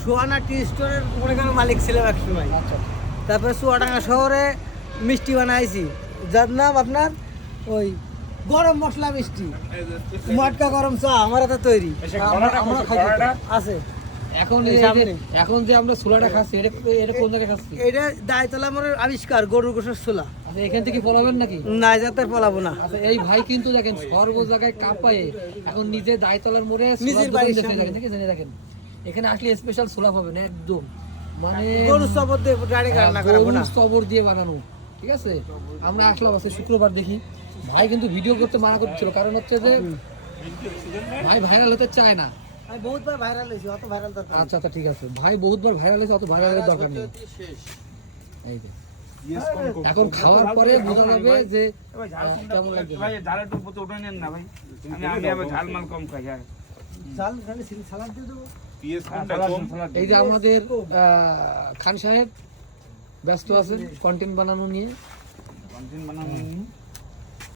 সোয়ানা টি স্টোরের মনে করেন মালিক ছিলাম এক সময়। আচ্ছা তারপরে চুয়াডাঙ্গা শহরে মিষ্টি বানাইছি, যার নাম আপনার ওই গরম মশলা মিষ্টি, মটকা গরম চা আমার হাতে তৈরি আমরা খাইতে আছে। এখন এখন যে আমরা ছোলাটা খাচ্ছি এটা কোন জায়গায় খাচ্ছি? এটা দায়তলা মোড়ের আবিষ্কার, গরুর গোশের ছোলা। আচ্ছা এখান থেকে পলাবেন নাকি? না, যাতে পলাবো না। আচ্ছা এই ভাই কিন্তু দেখেন সর্ব জায়গায় কাঁপায়ে এখন নিজে দায়তলার মোড়ে নিজের বাড়ির দেখে সামনে। দেখেন জেনে রাখেন, এখানে আসলে স্পেশাল ছোলা পাবেন একদম, মানে গরুর সবর দিয়ে ডাইরেক্ট রান্না করাবো না, গরুর স্তবর দিয়ে বানানো। ঠিক আছে, আমরা আসলাম আছে শুক্রবার, দেখি ভাই কিন্তু ভিডিও করতে মানা করছিল, কারণ হচ্ছে যে ভাই ভাইরাল হতে চায় না। আমি বহুতবার ভাইরাল হয়েছি, অত ভাইরাল দরকার নেই। আচ্ছা আচ্ছা ঠিক আছে, ভাই বহুতবার ভাইরাল হয়েছে, অত ভাইরালের দরকার নেই। এই যে এখন খাওয়ার পরে বোঝা যাবে যে কেমন লাগবে। ভাই ঝাল একটু উপরে উঠে নেন না ভাই, আমি আবার ঝাল মাল কম খাই। আর চাল খালি সালাদ দিয়ে দেবো। এই যে আমাদের খান সাহেব ব্যস্ত আছে কন্টেন্ট বানানো নিয়ে। কন্টেন্ট বানানো